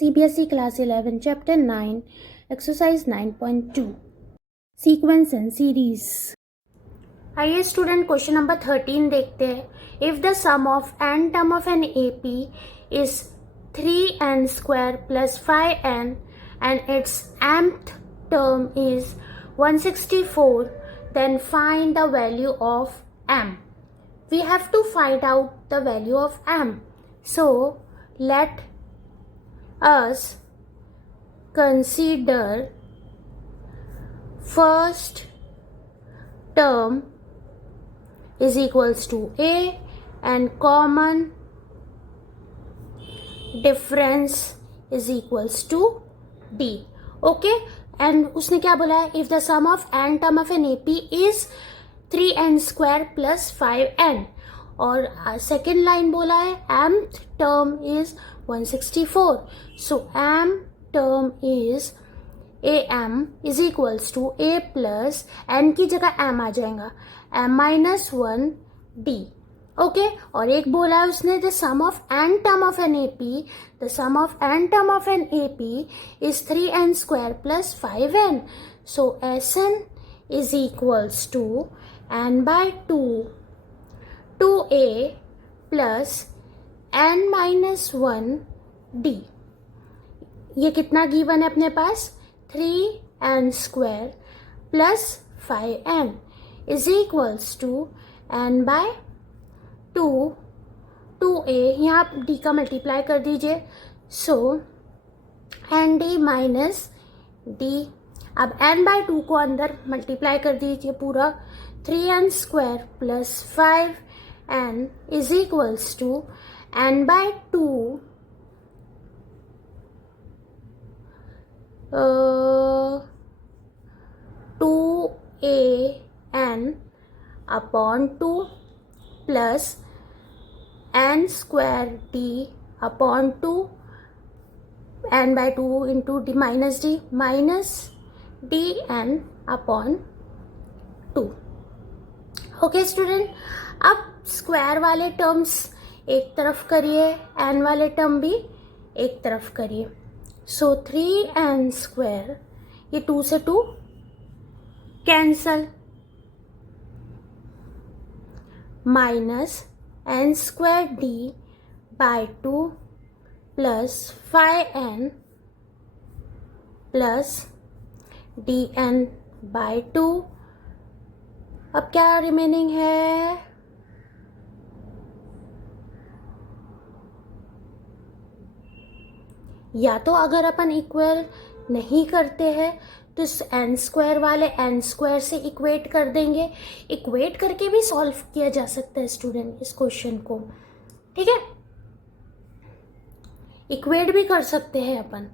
CBSE Class 11 Chapter 9 Exercise 9.2 Sequence and Series। आइए student question number 13 देखते हैं। If the sum of n term of an AP is 3n square plus 5n and its mth term is 164, then find the value of m. We have to find out the value of m. So let us consider first term is equals to a and common difference is equals to d. Okay, and उसने क्या बोला है? If the sum of n term of an AP is 3n square plus 5n, और second line बोला है mth term is 164. So m term is am is equals to a plus n की जगह m आ जाएगा m minus 1 d. Okay, और एक बोला है उसने the sum of n term of an AP, the sum of n term of an AP is 3n square plus 5n. So Sn is equals to n by 2a plus n minus 1 d. ये कितना given है अपने पास? 3n square plus 5n is equals to n by 2a, यहाँ आप d का multiply कर दीजिए. So n d minus d. अब n बाय 2 को अंदर मल्टीप्लाई कर दीजिए पूरा. 3n square plus 5n is equals to n by 2an upon 2 plus n square d upon 2, n by 2 into d minus d n upon 2. Okay student, अब square वाले terms एक तरफ करिए, n वाले टर्म भी एक तरफ करिए. सो 3n स्क्वायर, ये 2 से 2 cancel, minus n square d by 2 plus 5n plus dn by 2. अब क्या रिमेनिंग है? या तो अगर अपन इक्वल नहीं करते हैं तो इस n स्क्वायर वाले n स्क्वायर से इक्वेट कर देंगे. इक्वेट करके भी सॉल्व किया जा सकता है स्टूडेंट इस क्वेश्चन को. ठीक है, इक्वेट भी कर सकते हैं अपन.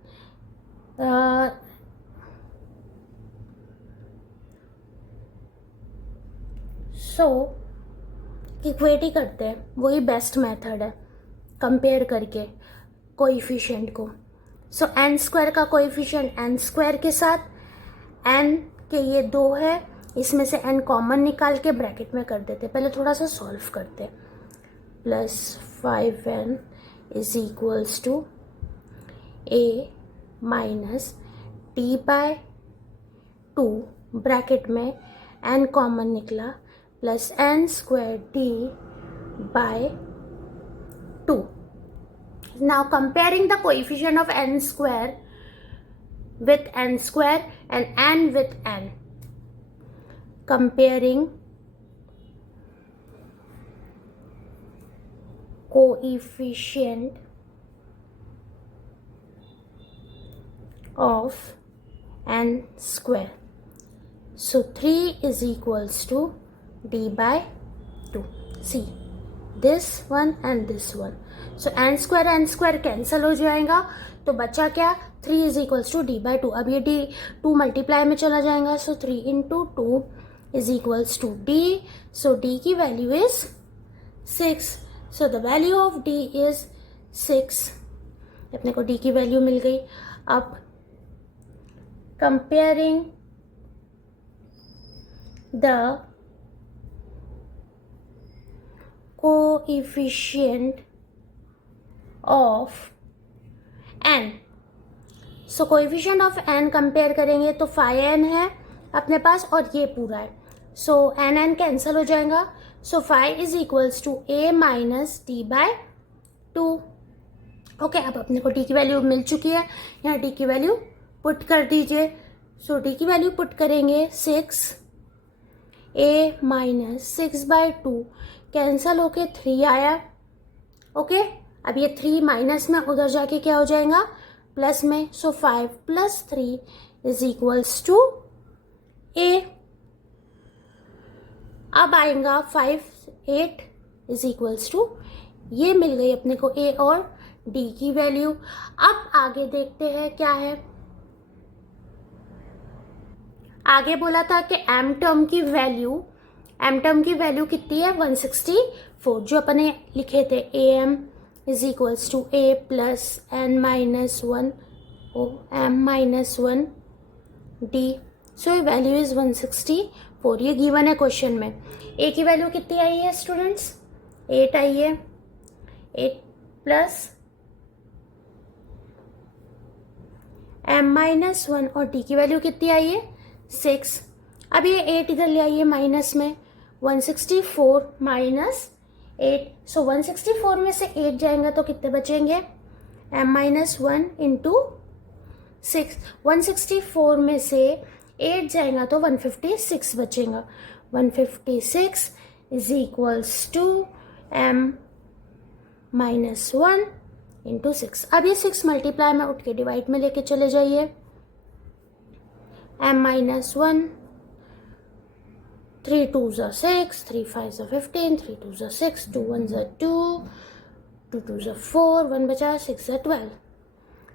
सो इक्वेट ही करते हैं, वही बेस्ट मेथड है कंपेयर करके कोएफिशिएंट को. सो n स्क्वायर का कोएफिशिएंट n स्क्वायर के साथ, n के ये 2 है, इसमें से n कॉमन निकाल के ब्रैकेट में कर देते. पहले थोड़ा सा सॉल्व करते. Plus 5n is equals to a minus d by 2, bracket में n कॉमन निकला, plus n square d by 2. Now comparing the coefficient of n square with n square and n with n. Comparing coefficient of n square. So 3 is equals to d by 2. See this one and this one. So n square cancel हो जाएगा, तो बचा क्या? 3 is equals to d by 2. अब ये d 2 multiply में चला जाएगा. So 3 into 2 is equals to d. So d की value is 6. So the value of d is 6. अपने को डी की वैल्यू मिल गई. अब comparing the coefficient of n. So coefficient of n compare करेंगे तो 5n है अपने पास और ये पूरा है. सो n कैंसिल हो जाएगा. So 5 is equals to a minus d by 2. Okay, अब अपने को डी की वैल्यू मिल चुकी है. यहाँ डी की वैल्यू पुट कर दीजिए. सो डी की वैल्यू पुट करेंगे 6 a माइनस 6/2 कैंसल होके 3 आया. ओके, अब ये 3 माइनस में उधर जाके क्या हो जाएगा, प्लस में. So 5 plus 3 is equals to a. अब आएगा 5 8 इज इक्वल्स टू, ये मिल गई अपने को a और d की वैल्यू. अब आगे देखते हैं क्या है. आगे बोला था कि m टर्म की वैल्यू कितनी है, 164, जो अपने लिखे थे. am is equals to a plus n minus 1 ओ m माइनस 1 d. सो ये वैल्यू इज 164. ये गिवन है क्वेश्चन में. a की वैल्यू कितनी आई है स्टूडेंट्स, 8 आई है. 8 प्लस m माइनस 1 और d की वैल्यू कितनी आई है, 6. अब ये 8 इधर ले आइए माइनस में. 164 माइनस 8. सो 164 में से 8 जाएगा तो कितने बचेंगे, m माइनस 1 इंटू 6. 164 में से 8 जाएगा तो 156 बचेगा. 156 is equals to m minus 1 into 6. अब ये 6 मल्टीप्लाई में उठ के डिवाइड में लेके चले जाइए. m minus 1, 3 2s are 6, 3 5s are 15, 3 2s are 6, 2 1s are 2, 2 2s are 4, 1 बचा, 6 are 12.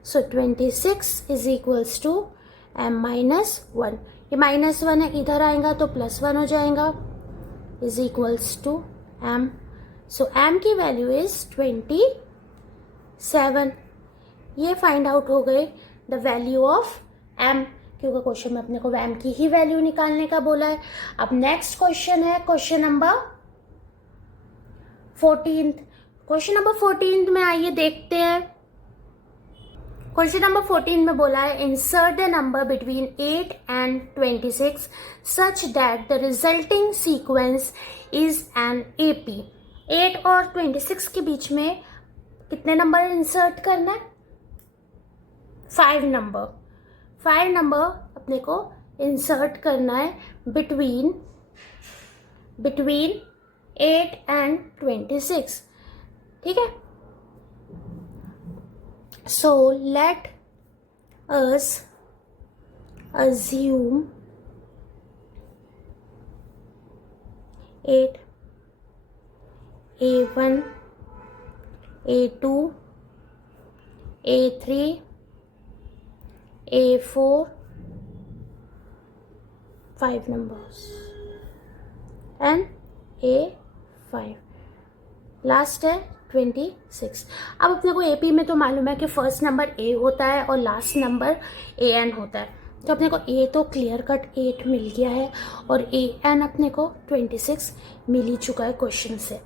So 26 is equals to m minus 1. ये माइनस 1 है, इधर आएगा तो प्लस 1 हो जाएगा, is equals to m. So m की वैल्यू इज 27. ये फाइंड आउट हो गए द वैल्यू ऑफ m, क्योंकि क्वेश्चन में अपने को m की ही वैल्यू निकालने का बोला है. अब नेक्स्ट क्वेश्चन है क्वेश्चन नंबर 14. क्वेश्चन नंबर 14 में आइए देखते हैं. क्वेश्चन नंबर 14 में बोला है insert the number between 8 and 26 such that the resulting sequence is an AP. 8 और 26 के बीच में कितने नंबर इंसर्ट करना है, 5 नंबर अपने को इंसर्ट करना है बिटवीन 8 एंड 26. ठीक है. So let us assume 8, A1, A2, A3, A4, 5 numbers and A5. Last है 26. अब अपने को AP में तो मालूम है कि फर्स्ट नंबर A होता है और लास्ट नंबर AN होता है. तो अपने को A तो क्लियर कट 8 मिल गया है और AN अपने को 26 मिल ही चुका है क्वेश्चन से.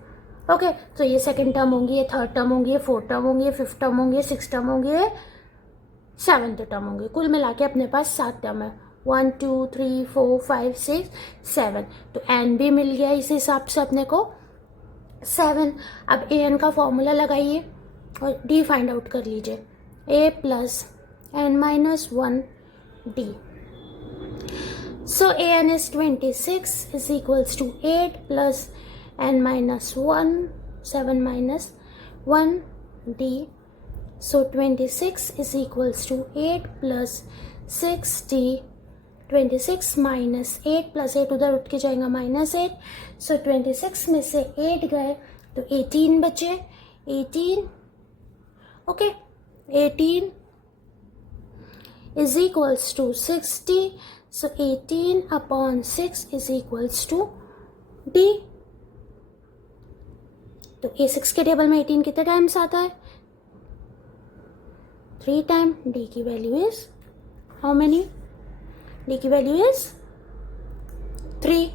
ओके, तो ये सेकंड टर्म होंगी, ये थर्ड टर्म होंगी, ये फोर्थ टर्म होंगी, ये फिफ्थ टर्म होंगी, ये सिक्स टर्म होंगी, ये सेवन्थ टर्म होंगी. कुल मिला के अपने पास 7 टर्म है. 1 2 3 4 5 6 7. तो एन भी मिल गया इस हिसाब से अपने को 7. अब AN का फॉर्मूला लगाइए और D फाइंड आउट कर लीजिए. A plus n minus 1 D. So AN is 26 is equals to 8 plus n minus 1, 7 minus 1 D. So 26 is equals to 8 plus 6D. 26 minus 8 plus 8 उधर उठ के जाएगा -8. So 26 में से 8 गए तो 18 बचे. 18 okay, 18 is equals to 60. So 18 upon 6 is equals to D. तो A6 के टेबल में 18 कितने टाइम्स आता है, 3 टाइम. D की value is how many, D की वैल्यू इज 3.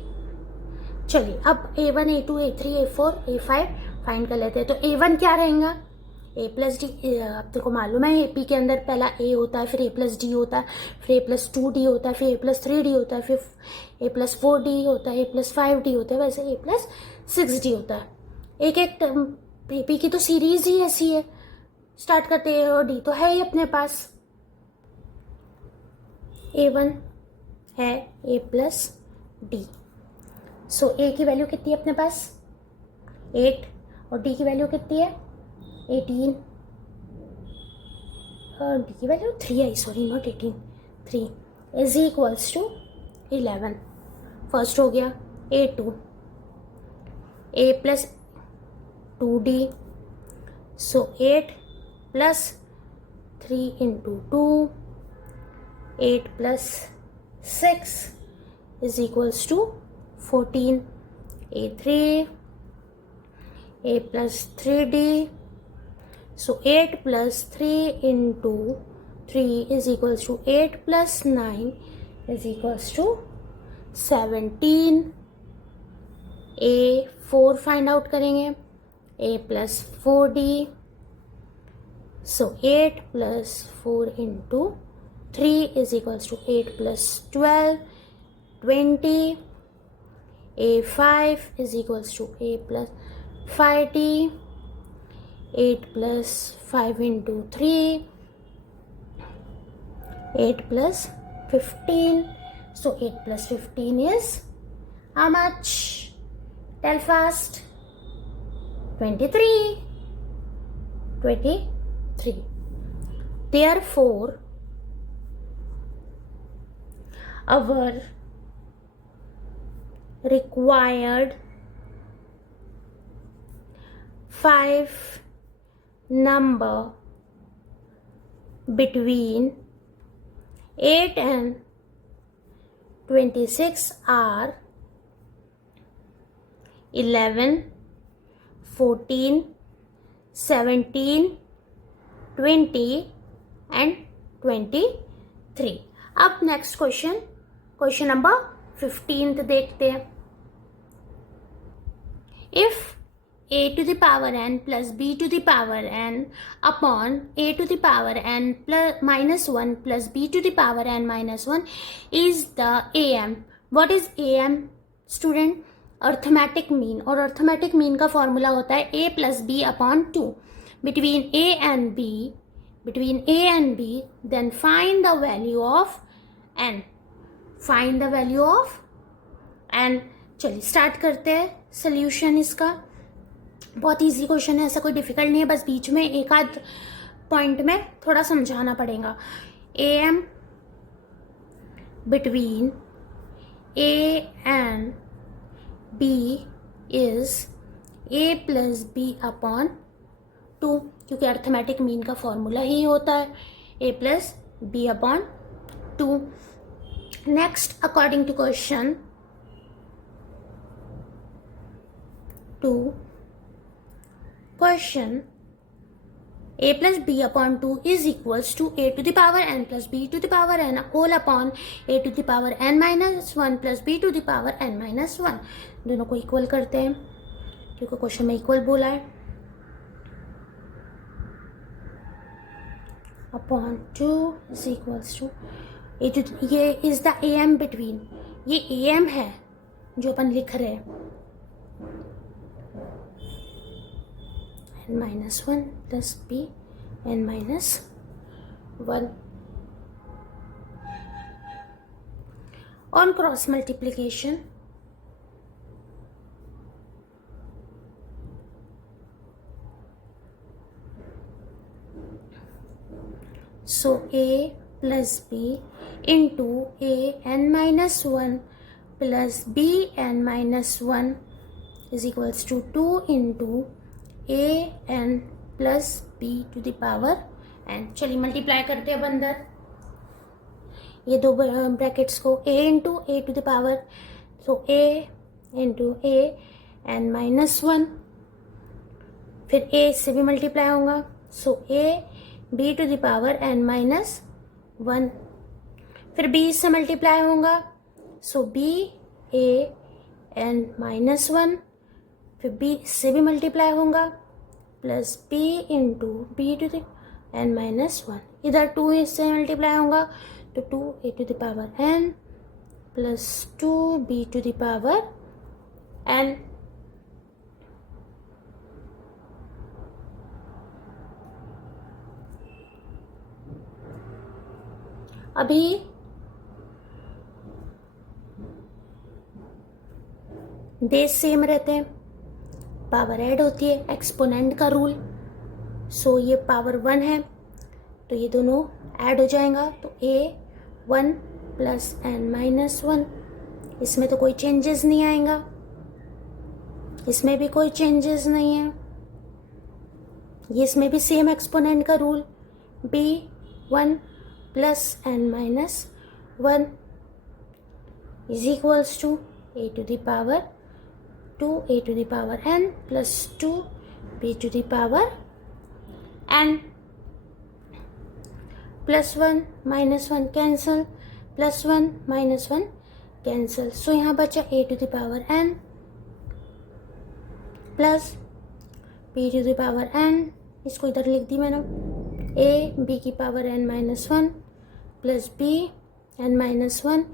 चलिए अब A1 A2 A3 A4 A5 find कर लेते हैं. तो A1 क्या रहेगा, ए प्लस डी, अब तेरे को मालूम है ए पी के अंदर पहला ए होता है, फिर ए प्लस डी होता है, फिर ए प्लस 2 डी होता है, फिर ए प्लस 3 डी होता है, फिर ए प्लस 4 डी होता है, ए प्लस 5 डी होता है, वैसे ए प्लस 6 डी होता है। एक एक ए पी की तो सीरीज ही ऐसी है। स्टार्ट करते ए और डी तो है ही अपने पास। A1 है ए प्लस डी, सो ए की वैल्यू कितनी है अपने पास 8 और डी की वैल्यू कितनी है 18 और डी की वैल्यू 3 आई, sorry not 18, 3 is equals to 11। First हो गया A2 a plus 2D, so 8 plus 3 into 2, 8 plus 6 is equals to 14, A3 a plus 3D, so 8 plus 3 into 3 is equals to 8 plus 9 is equals to 17, A4 find out करेंगे, a plus 4D, so 8 plus 4 into 3 is equals to 8 plus 12, 20, A5 is equals to a plus 5D, 8 plus 5 into 3, 8 plus 15, so 8 plus 15 is how much? Tell fast. 23. 23. Therefore, our required 5 number between 8 and 26 are 11, 14, 17, 20 and 23. अब next question number 15 देखते हैं। If a to the power n plus b to the power n upon a to the power n plus minus 1 plus b to the power n minus 1 is the am. What is am student? Arithmetic mean, और arithmetic mean का formula होता है a plus b upon 2 between a and b, then find the value of n. Find the value of n. चलिए start करते हैं solution इसका। बहुत easy question है, ऐसा कोई डिफिकल्ट नहीं है, बस बीच में एक आध पॉइंट में थोड़ा समझाना पड़ेगा। am between a and b is a plus b upon 2, क्योंकि अर्थमेटिक मीन का फॉर्मूला ही होता है a plus b upon 2. Next, according to question 2, question a plus b upon 2 is equals to a to the power n plus b to the power n whole upon a to the power n minus 1 plus b to the power n minus 1. दोनों को equal करते हैं क्योंकि question में equal बोला है। Upon 2 is equals to ये is the a m between, ये ए एम है जो अपन लिख रहे हैं, n minus 1 plus b n minus 1 on cross multiplication so a plus b into a n minus 1 plus b n minus 1 is equals to 2 into a n plus b to the power n. चलिए multiply करते हैं अंदर ये दो brackets को, a into a to the power, so a into a n minus 1, फिर a से भी मल्टीप्लाई होगा, so a b to the power n minus 1, फिर b से मल्टीप्लाई होगा, so b a n minus 1, फिर b से भी मल्टीप्लाई होगा, plus b into b to the n minus one, इधर 2 इससे मल्टीप्लाई होगा तो 2 a to the power n plus 2b to the power n। अभी बेस सेम रहते हैं, पावर ऐड होती है, एक्सपोनेंट का रूल। सो ये पावर 1 है तो ये दोनों ऐड हो जाएगा तो a1 प्लस n माइनस 1, इसमें तो कोई चेंजेस नहीं आएगा, इसमें भी कोई चेंजेस नहीं है, ये इसमें भी सेम एक्सपोनेंट का rule, b1 plus n minus 1 is equals to a to the power 2a to the power n plus 2b to the power n। Plus 1 minus 1 cancel, plus 1 minus 1 cancel, so यहाँ बचा a to the power n plus b to the power n, इसको इधर लिख दी मैंने, a b की power n minus 1 plus b n minus 1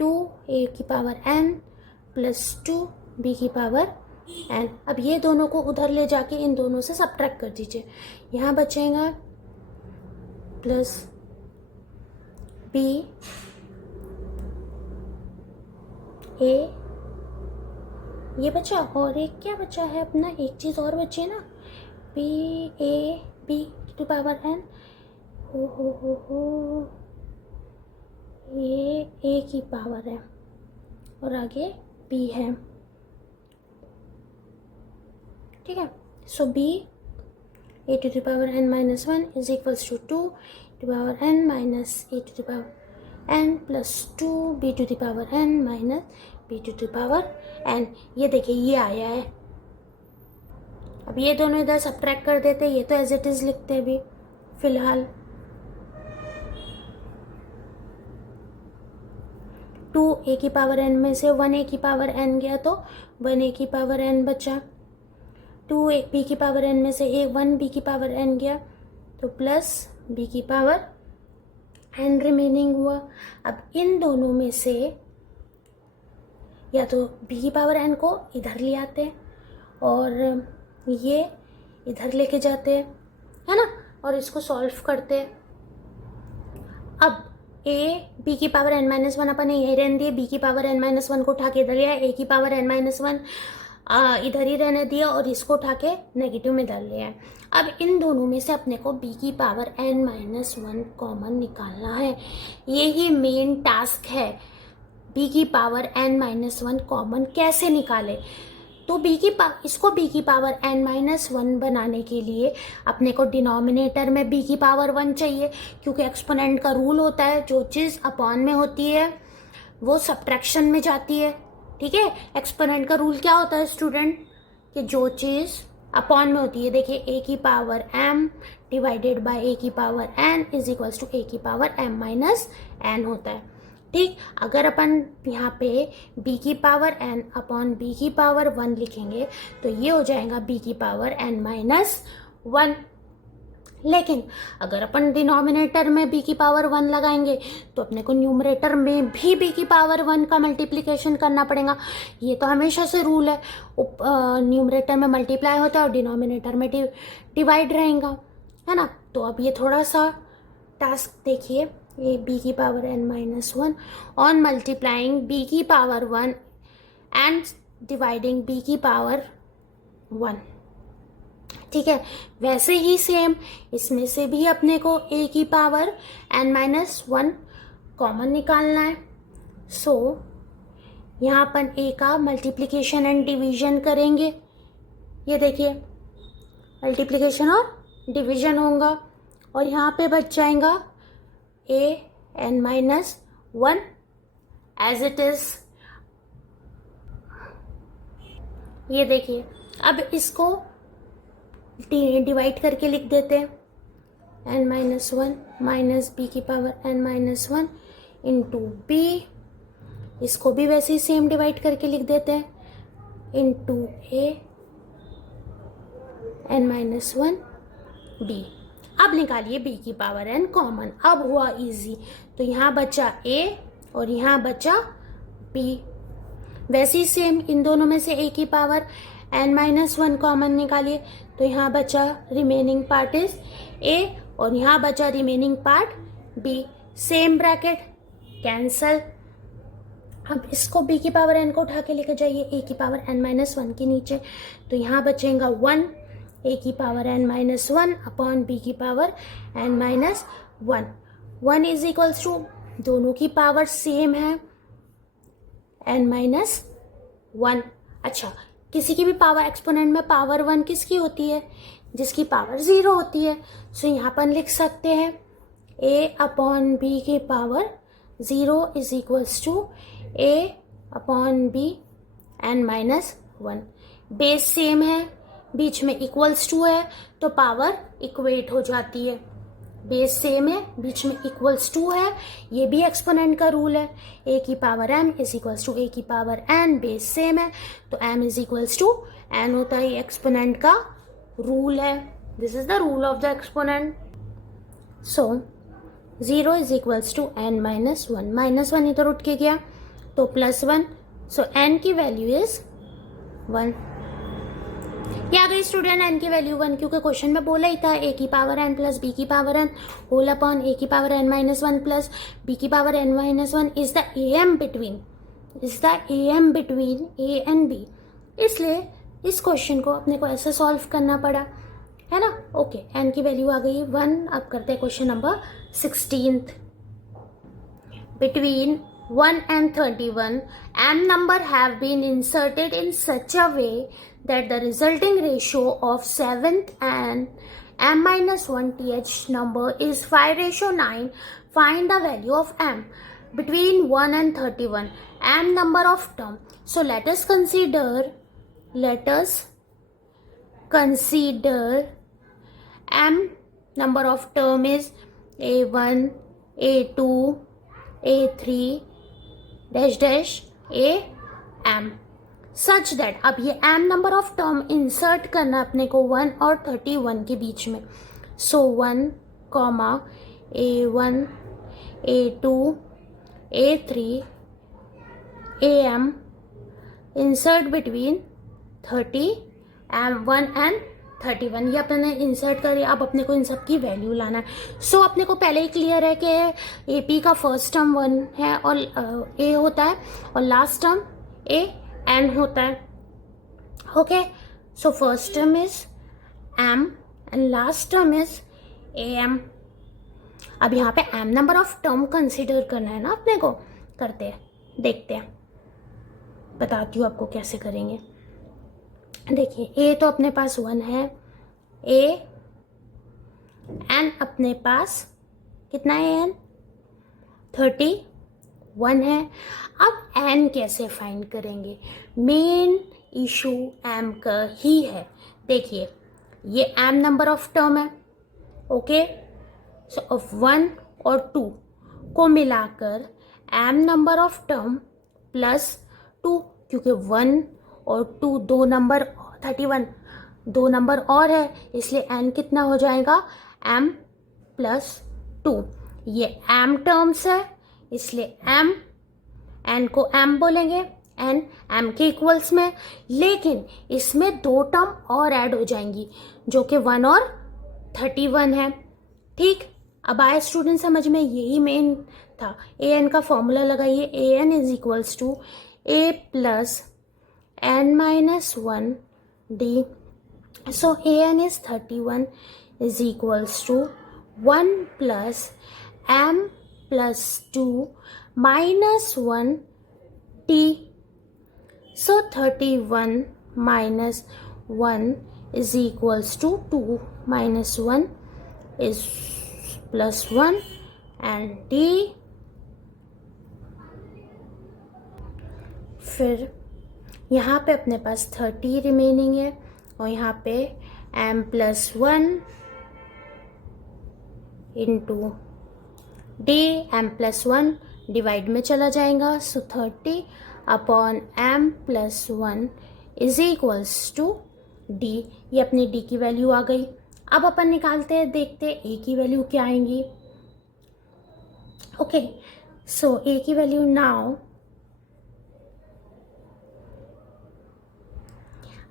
2a की power n plus 2b की पावर n। अब ये दोनों को उधर ले जाके इन दोनों से सब्ट्रैक्ट कर दीजिए, यहाँ बचेगा प्लस b a, ये बचा, और एक क्या बचा है अपना, एक चीज़ और बची है ना, b a b to power n, हो ये a की पावर है और आगे b है, ठीक है। So b a to the power n minus 1 is equals to 2 to power n minus a to the power n plus 2b to the power n minus b to the power n। ये देखिए ये आया है, अब ये दोनों इधर subtract कर देते, ये तो एज इट इज लिखते हैं अभी फिलहाल। 2a की पावर n में से 1a की पावर n गया तो 1a की पावर n बचा, 2b की पावर n में से 1b की पावर n गया तो प्लस b की पावर n रिमेनिंग हुआ। अब इन दोनों में से या तो b की पावर n को इधर ले आते हैं और ये इधर लेके जाते हैं, है ना, और इसको सॉल्व करते हैं। अब a b की पावर n माइनस 1 अपन यही रहने दिए, b की पावर n माइनस 1 को उठा के इधर लिया, a की पावर n माइनस 1 इधर ही रहने दिया और इसको उठा के नेगेटिव में डाल लिया है। अब इन दोनों में से अपने को b की पावर n माइनस 1 कॉमन निकालना है, यही मेन टास्क है। b की पावर n माइनस 1 कॉमन कैसे निकाले, तो इसको b की पावर n माइनस 1 बनाने के लिए अपने को डिनोमिनेटर में b की पावर 1 चाहिए, क्योंकि एक्सपोनेंट का रूल होता है जो चीज़ अपॉन में होती है वो सब्ट्रैक्शन में जाती है, ठीक है। एक्सपोनेंट का रूल क्या होता है स्टूडेंट, कि जो चीज़ अपॉन में होती है, देखिए a की power m divided by a की power n is equals to a की पावर m माइनस n होता है, ठीक। अगर अपन यहाँ पे b की पावर n अपॉन b की पावर 1 लिखेंगे तो ये हो जाएगा b की पावर n माइनस 1। लेकिन अगर अपन डिनोमिनेटर में b की पावर 1 लगाएंगे तो अपने को न्यूमरेटर में भी b की पावर 1 का मल्टीप्लिकेशन करना पड़ेगा, ये तो हमेशा से रूल है। न्यूमरेटर में मल्टीप्लाई होता है और डिनोमिनेटर में डिवाइड रहेगा, है ना। तो अब ये थोड़ा सा टास्क देखिए, ये b की power n minus 1 on multiplying b की पावर 1 एंड डिवाइडिंग b की पावर 1, ठीक है। वैसे ही सेम इसमें से भी अपने को a की पावर n माइनस 1 कॉमन निकालना है। सो यहाँ अपन a का मल्टीप्लिकेशन एंड डिवीजन करेंगे, ये देखिए मल्टीप्लिकेशन और डिवीजन होगा और यहाँ पे बच जाएगा a n minus 1 as it is. ये देखिए अब इसको डिवाइड करके लिख देते हैं, n माइनस 1 माइनस b की power n minus 1 into b, इसको भी वैसे ही सेम डिवाइड करके लिख देते हैं, into a n minus one b। अब निकालिए b की पावर n कॉमन। अब हुआ इजी, तो यहाँ बचा a और यहाँ बचा b। वैसे ही सेम इन दोनों में से a की power n minus one common निकालिए, तो यहाँ बचा रिमेनिंग पार्ट इज a और यहाँ बचा remaining part b। Same bracket cancel. अब इसको b की पावर n को उठा के लेकर जाइए a की पावर n माइनस वन के नीचे, तो यहाँ बचेगा 1 a की power n minus one upon b की power n minus one. 1 is equals to, दोनों की पावर सेम है, n माइनस वन। अच्छा, किसी की भी पावर एक्सपोनेंट में पावर 1 किसकी होती है? जिसकी पावर 0 होती है। सो यहाँ पर लिख सकते हैं a अपॉन b की power 0 is equals to a upon b n minus one. Base same है, बीच में इक्वल्स टू है, तो पावर इक्वेट हो जाती है। बेस सेम है, बीच में इक्वल्स टू है, ये भी एक्सपोनेंट का रूल है। a की power m is equals to a की पावर n, बेस सेम है, तो m is equals to n होता है। ये एक्सपोनेंट का रूल है, this is the rule of the exponent. So 0 is equals to n minus one. Minus one इधर उठ के गया तो प्लस वन, सो n की वैल्यू इज 1। या गई स्टूडेंट n की वैल्यू 1, क्योंकि क्वेश्चन में बोला ही था a की पावर n प्लस b की power n whole upon a की power n minus one plus b की power n minus one is the am between a and b। इसलिए इस क्वेश्चन को अपने को ऐसे सॉल्व करना पड़ा, है ना। ओके, n की वैल्यू आ गई 1। अब करते हैं question number 16। Between 1 and 31, m number have been inserted in such a way that the resulting ratio of 7th and m minus 1 th number is 5:9. Find the value of m between 1 and 31, m number of term. So let us consider m number of term is a1, a2, a3 dash dash am, such that अब ये m number of term insert करना अपने को 1 और 31 के बीच में। सो 1, a1, a2, a3, am insert between 1 and 31। ये अपने इंसर्ट करिए। अब अपने को इन सब की वैल्यू लाना है। सो अपने को पहले ही क्लियर है कि ए पी का फर्स्ट टर्म 1 है और ए होता है और लास्ट टर्म ए एन होता है। Okay, so first term is m and last term is a m. अब यहाँ पे m number of term consider करना है ना अपने को। करते हैं, देखते हैं, बताती हूँ आपको कैसे करेंगे। देखिए, ए तो अपने पास 1 है, ए एन अपने पास कितना है? एन 31 है। अब एन कैसे फाइंड करेंगे? मेन इशू एम का ही है। देखिए, ये एम नंबर ऑफ टर्म है। ओके, सो ऑफ 1 और 2 को मिलाकर m number of term plus 2, क्योंकि 1 और 2 दो नंबर, 31 दो नंबर और है, इसलिए n कितना हो जाएगा? m plus 2। ये m टर्म्स है, इसलिए m, n को m बोलेंगे, n m के इक्वल्स में। लेकिन इसमें 2 टर्म और ऐड हो जाएंगी जो कि 1 और 31 है। ठीक, अब आए स्टूडेंट समझ में? यही मेन था। ए एन का फॉर्मूला लगाइए। A n is equals to a plus n minus 1 d. So an is 31 is equals to 1 plus m plus 2 minus 1 d. So 31 minus 1 is equals to 2 minus 1 is plus 1 and d। फिर यहाँ पे अपने पास 30 remaining है और यहाँ पे m plus 1 into d, m plus 1 divide में चला जाएगा। So 30 upon m plus 1 is equals to d, ये अपनी डी की वैल्यू आ गई। अब अपन निकालते हैं, देखते हैं ए की वैल्यू क्या आएंगी। ओके, सो ए की वैल्यू नाउ,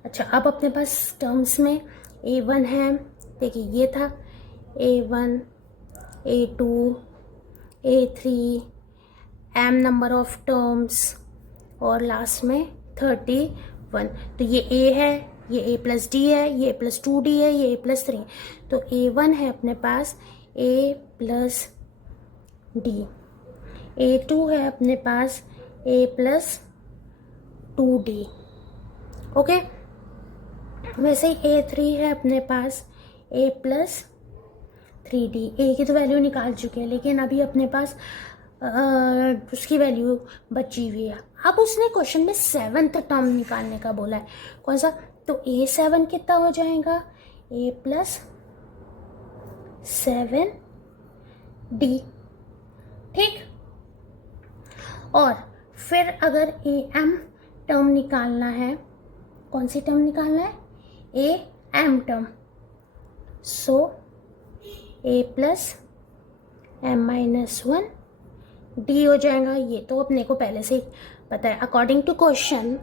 अच्छा अब अपने पास टर्म्स में A1 है, देखिए ये था A1, A2, A3, m number of terms और लास्ट में 31। तो ये A है, ये A प्लस डी है, ये A प्लस 2D है, ये A प्लस 3। तो A1 है अपने पास A प्लस डी, A2 है अपने पास A प्लस 2D। ओके, वैसे ही A3 है अपने पास A प्लस 3D। ए की तो वैल्यू निकाल चुके हैं, लेकिन अभी अपने पास उसकी वैल्यू बची हुई है। अब उसने क्वेश्चन में 7th टर्म निकालने का बोला है, कौन सा? तो A7 कितना हो जाएगा? A प्लस 7D, ठीक। और फिर अगर AM टर्म निकालना है, कौन सी टर्म निकालना है? AM term. So A plus M minus 1D हो जाएगा। ये तो अपने को पहले से ही पता है। अकॉर्डिंग टू क्वेश्चन,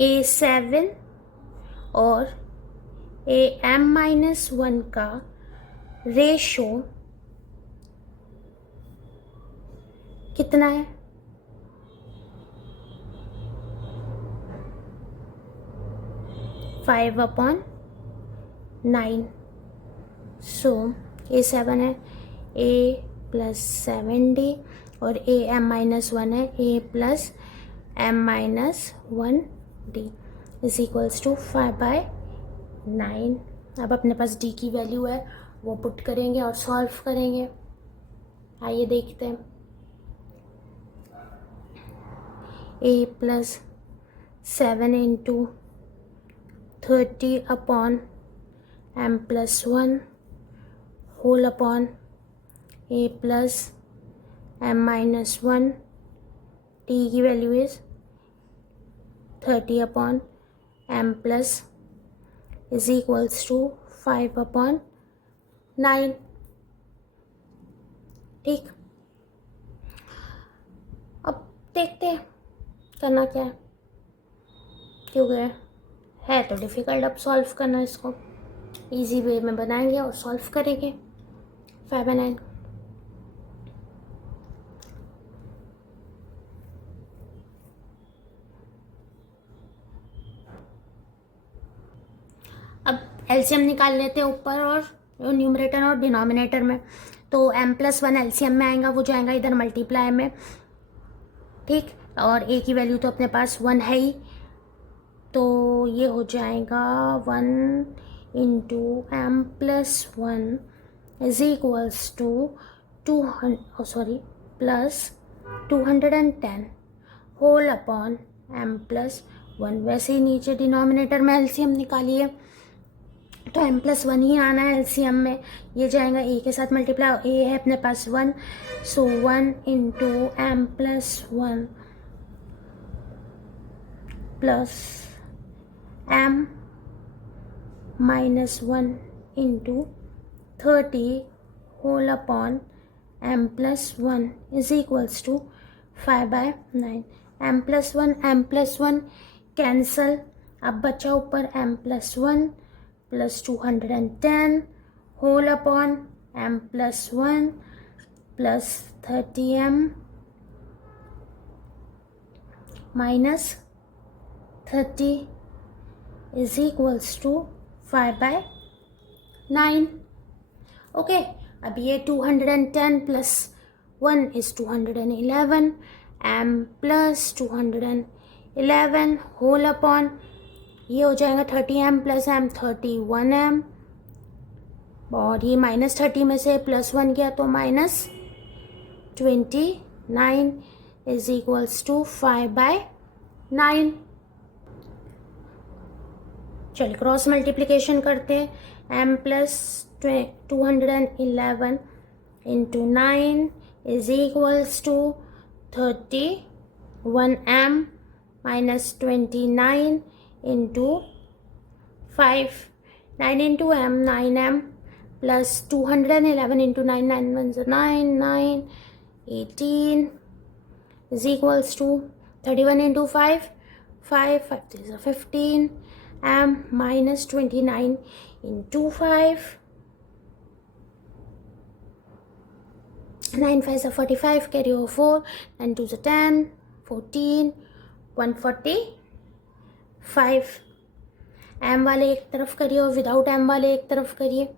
A7 और AM माइनस 1 का रेशो कितना है? 5/9। सो A7 है A प्लस 7D और AM माइनस 1 है A plus M minus 1D is equals to 5/9। अब अपने पास D की वैल्यू है, वो पुट करेंगे और सॉल्व करेंगे। आइए देखते हैं। A plus 7 into 30/M plus 1 whole upon A plus M minus 1, T की value is 30/M plus is equals to 5/9, ठीक। अब देखते हैं करना क्या है, क्योंकि है तो डिफ़िकल्ट। अब सॉल्व करना, इसको इजी वे में बनाएंगे और सॉल्व करेंगे। 5/9। अब एलसीएम निकाल लेते हैं ऊपर और न्यूमरेटर और डिनोमिनेटर में। तो m प्लस 1 एलसीएम में आएगा, वो जाएगा इधर मल्टीप्लाई में, ठीक। और a की वैल्यू तो अपने पास 1 है ही, तो ये हो जाएगा 1 into m plus 1 is equals to 210 whole upon m plus 1। वैसे ही नीचे डिनोमिनेटर में एलसीएम निकालिए तो m प्लस 1 ही आना है एलसीएम में। ये जाएगा a के साथ मल्टीप्लाई, a है अपने पास 1, so 1 into m plus 1 plus m minus 1 into 30 whole upon m plus 1 is equals to 5/9। m plus 1 cancel, अब बचा ऊपर m plus 1 plus 210 whole upon m plus 1 plus 30m minus 30 is equals to 5/9। Okay, अब ये 210 plus 1 is 211, m plus 211 whole upon ये हो जाएगा 30m plus m 31m, और ये माइनस 30 में से प्लस 1 किया तो माइनस 29 इज इक्वल्स टू 5/9। चलिए क्रॉस मल्टीप्लिकेशन करते हैं. m plus 211 into 9 is equals to 31m minus 29 into 5. 9 into m 9m plus 211 into 9 9 9 9 18 is equals to 31 into 5 5 5 is 15 m minus 29 into 5 9 5 is 45 carry over 4 9 2 is 10 14 145 m वाले एक तरफ करिए और without m वाले एक तरफ करिए.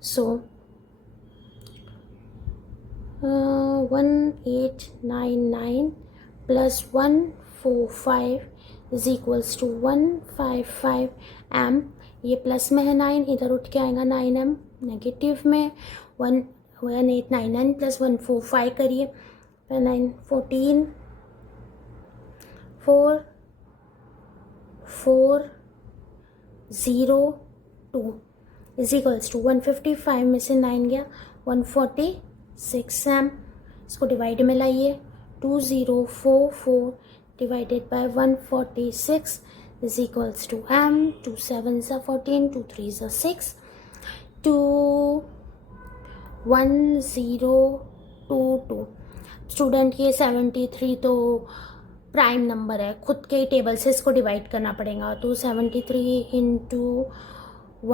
So 1899 plus 145 is equals to 155 m. ये प्लस में है 9, इधर उठ के आएगा 9m. नेगेटिव में 1899 प्लस 145 करिए. 9 14 4 4 0 2 is equals to 155 में से 9 गया 146 m. इसको डिवाइड में लाइए. 2044 divided by 146 is equals to m. 2 7 is 14 2 3 is 6 21022. Student ये 73 तो प्राइम नंबर है, खुद के ही टेबल से इसको डिवाइड करना पड़ेगा. तो 73 इंटू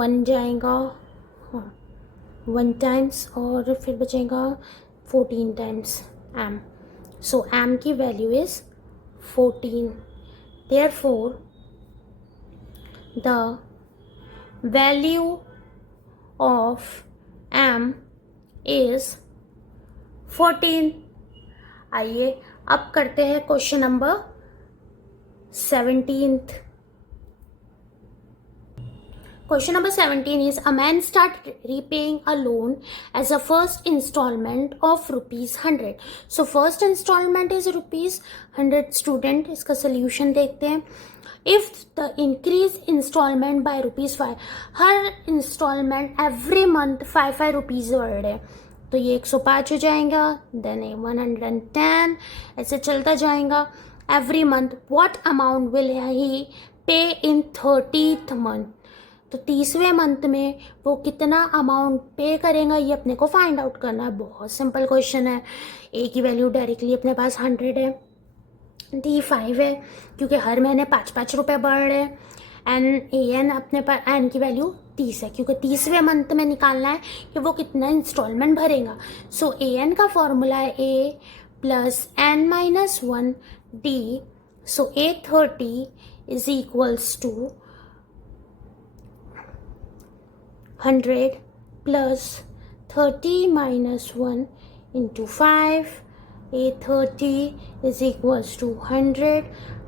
1 जाएगा 1 टाइम्स और फिर बचेगा 14 टाइम्स m. सो m की value is 14. Therefore the value of m is 14. आइए अब करते हैं question number 17. Question number 17 is a man start repaying a loan as a first installment of rupees 100. So first installment is rupees 100. Student इसका solution देखते हैं. If the increase installment by rupees 5, her installment every month 5 rupees बढ़ रहे, तो ये 105 हो जाएगा. Then 110 ऐसे चलता जाएगा every month. What amount will he pay in 30th month? तो 30वें मंथ में वो कितना अमाउंट पे करेगा ये अपने को फाइंड आउट करना है. बहुत सिंपल क्वेश्चन है. ए की वैल्यू डायरेक्टली अपने पास 100 है, डी 5 है क्योंकि हर महीने 5-5 रुपये बढ़ रहे हैं. एन ए एन अपने पास एन की वैल्यू 30 है क्योंकि 30वें मंथ में निकालना है कि वो कितना इंस्टॉलमेंट भरेगा. सो ए एन का फॉर्मूला है a plus n minus 1 d. So A30 is equals to 100 plus 30 minus 1 into 5. A30 is equals to 100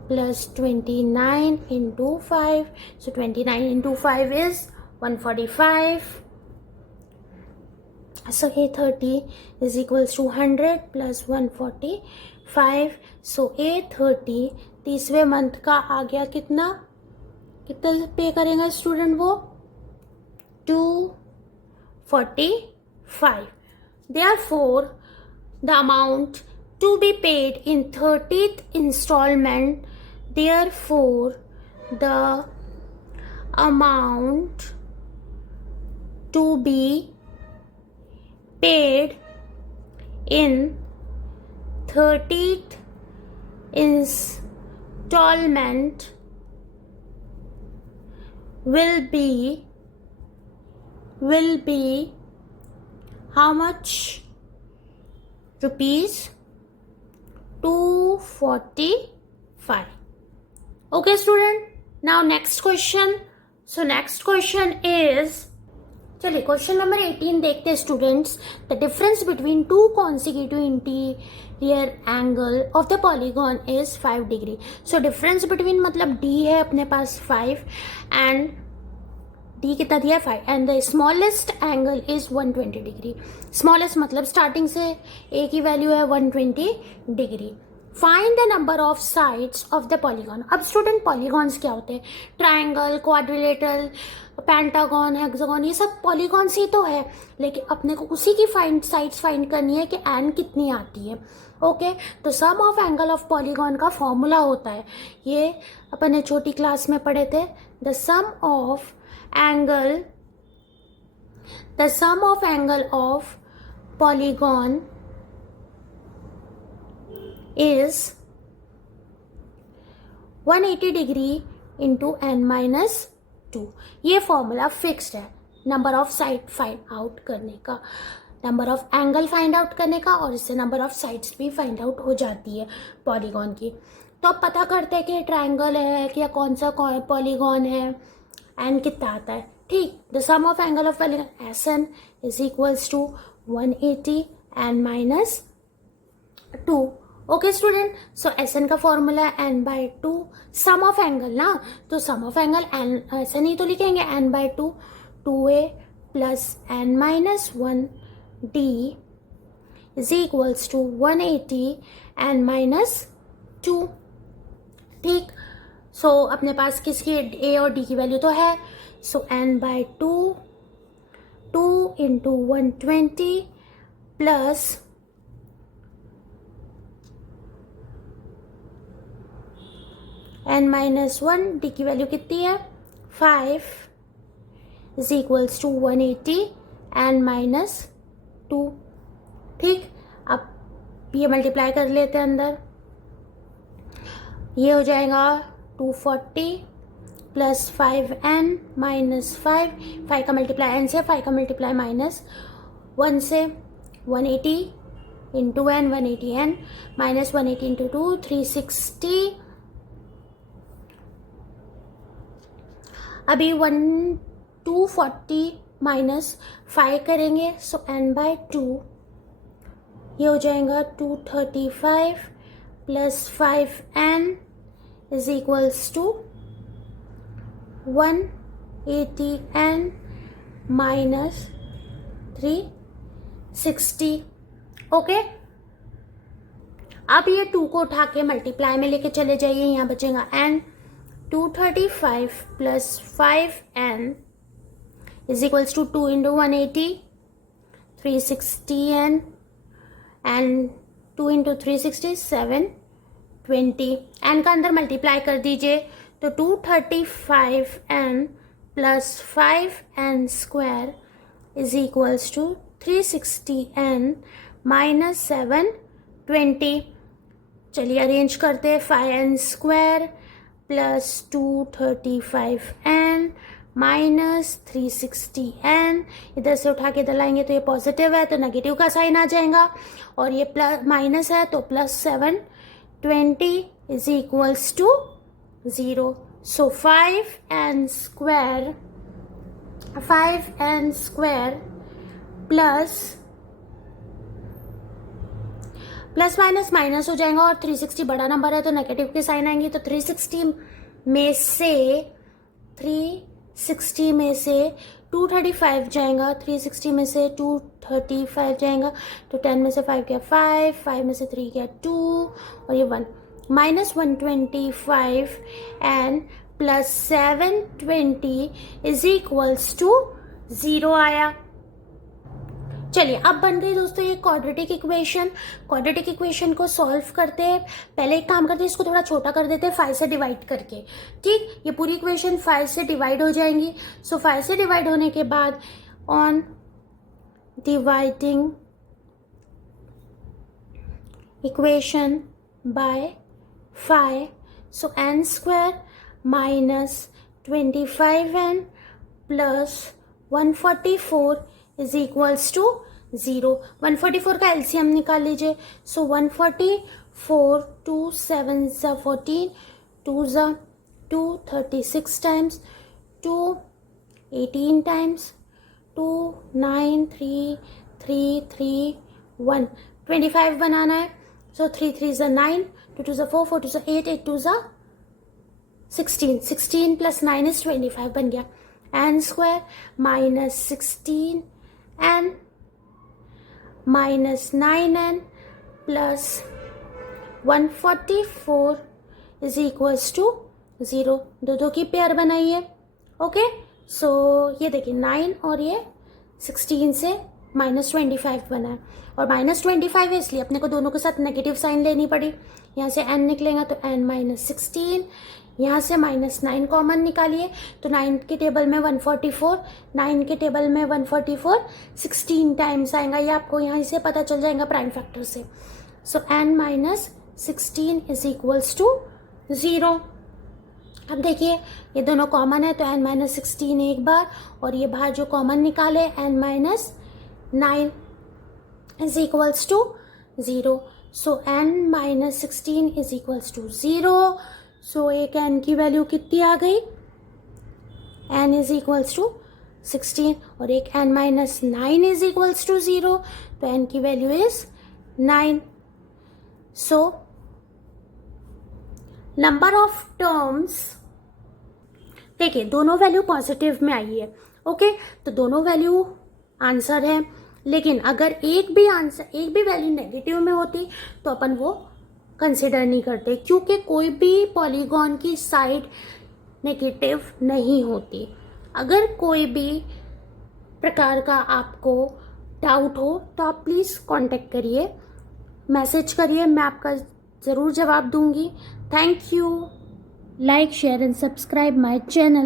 plus 29 into 5. So 29 into 5 is 145. So A30 is equals to 100 plus 145. So A30 30वें month का आ गया कितना पे करेगा student वो 245. Therefore, the amount to be paid in 30th installment, therefore, the amount to be paid in 30th installment will be how much? Rupees 245. Okay student, now next question. So next question is, चलिए question number 18 देखते हैं students. The difference between two consecutive interior angle of the polygon is 5 degree. So difference between मतलब D है अपने पास 5 and D कितना दिया 5 and the smallest angle is 120 degree. Smallest मतलब starting से ए की वैल्यू है 120 degree. Find the number of sides of the polygon. अब स्टूडेंट पॉलीगॉन्स क्या होते हैं? ट्राइंगल, क्वाड्रिलेटरल, पेंटागन, हेक्सागन, ये सब पॉलीगॉन्स ही तो है, लेकिन अपने को उसी की साइड्स फाइंड करनी है कि एन कितनी आती है। ओके, तो सम ऑफ एंगल ऑफ पॉलीगॉन का फॉर्मूला होता है, ये अपन ने छोटी क्लास में पढ़े थे। The sum of angle of polygon is 180 degree into n minus 2। ये फॉर्मूला फिक्स्ड है number of side find out करने का, number of angle find out करने का, और इससे नंबर ऑफ साइड्स भी फाइंड आउट हो जाती है पॉलीगॉन की। तो अब पता करते हैं कि ट्राइंगल है कि या कौन सा पॉलीगॉन है, एन कितना आता है। ठीक, the sum of angle of polygon SN is equals to 180 n minus 2। Okay student, so SN का फॉर्मूला है n/2, सम ऑफ एंगल ना, तो सम ऑफ एंगल n ऐसा नहीं तो लिखेंगे n/2, 2a plus n minus 1d is equals to 180 n minus 2। ठीक, सो अपने पास किसकी a और d की वैल्यू तो है, so n/2 2 into 120 plus n minus 1, D की वैल्यू कितनी है 5 is equals to 180 n minus 2। ठीक, अब ये मल्टीप्लाई कर लेते हैं अंदर, ये हो जाएगा 240 प्लस 5n माइनस 5 का मल्टीप्लाई n से, 5 का मल्टीप्लाई माइनस 1 से, 180 into n 180n minus 180 into 2 360। अभी 240 माइनस 5 करेंगे, सो n/2 ये हो जाएगा 235 plus 5n is equals to 180n minus 360। Okay, अब ये 2 को उठा के मल्टीप्लाई में लेके चले जाइए, यहाँ बचेगा n। 235 plus 5n is equals to 2 into 180 360n and 2 into 360 720। n का अंदर मल्टीप्लाई कर दीजिए, तो 235n plus 5n square is equals to 360n minus 720। चलिए अरेंज करते हैं, 5n square plus 235n minus 360n, इधर से उठा के इधर लाएंगे तो ये पॉजिटिव है तो नेगेटिव का साइन आ जाएगा, और ये प्लस माइनस है तो plus 720 is equals to 0। So 5n square plus minus minus हो जाएगा, और 360 बड़ा नंबर है तो नेगेटिव के साइन आएंगे, तो 360 में से 235 जाएगा, 360 में से 235 जाएगा, तो 10 में से 5 गया 5 में से 3 गया 2, और ये 1 minus 125 and plus 720 is equals to 0 आया। चलिए अब बन गई दोस्तों ये क्वाड्रेटिक इक्वेशन को सॉल्व करते हैं। पहले एक काम करते हैं, इसको थोड़ा छोटा कर देते हैं 5 से डिवाइड करके। ठीक, ये पूरी इक्वेशन 5 से डिवाइड हो जाएंगी। सो 5 से डिवाइड होने के बाद on dividing equation by 5, so n square minus 25n plus 144 is equals to 0। 144 का एलसीएम निकाल लीजिए, सो 144 2 7 14 2 2 36 टाइम्स 2 18 टाइम्स 2 9 3 3 3 1 25 बनाना है, सो 3 3 9 2 2 4 4 2 8 8 2 16 16 प्लस 9 इज 25 बन गया। n square minus 16 n minus 9n plus 144 is equals to 0, दो की पेयर बनाइए। ओके, सो ये देखिए 9 और ये 16 से -25 बना है, और -25 है इसलिए अपने को दोनों के साथ नेगेटिव साइन लेनी पड़ी। यहाँ से n निकलेगा तो n-16, यहाँ से -9 कॉमन निकालिए तो 9 के टेबल में 144, 9 के टेबल में 144 16 टाइम्स आएगा, ये आपको यहाँ से पता चल जाएगा प्राइम फैक्टर से। सो n-16 इज इक्वल्स टू 0। अब देखिए ये दोनों कॉमन है तो n-16 एक बार, और ये बाहर जो कॉमन निकाले n-9 is equals to 0। So n-16 is equals to 0। So एक n की वैल्यू कितनी आ गई, n इज इक्वल्स टू 16, और एक n-9 इज इक्वल्स टू 0, तो n की value is 9। So number of terms, देखिए दोनों वैल्यू पॉजिटिव में आई है। ओके, तो दोनों वैल्यू आंसर है, लेकिन अगर एक भी वैल्यू नेगेटिव में होती तो अपन वो कंसिडर नहीं करते, क्योंकि कोई भी पॉलीगॉन की साइड नेगेटिव नहीं होती। अगर कोई भी प्रकार का आपको डाउट हो तो आप प्लीज़ कांटेक्ट करिए, मैसेज करिए, मैं आपका ज़रूर जवाब दूंगी। Thank you. Like, share and subscribe my channel.